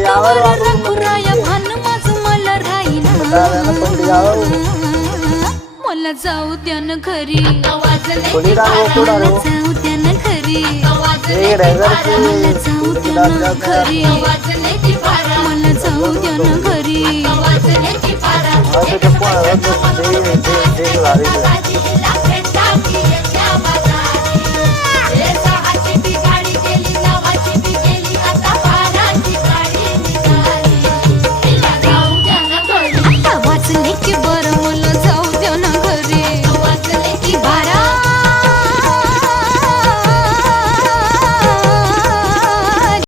पुराया भान माझं मला राहीना मला जाऊ द्या न घरी मला जाऊ द्या न घरी मला जाऊ द्या न घरी मला जाऊ द्या न घरी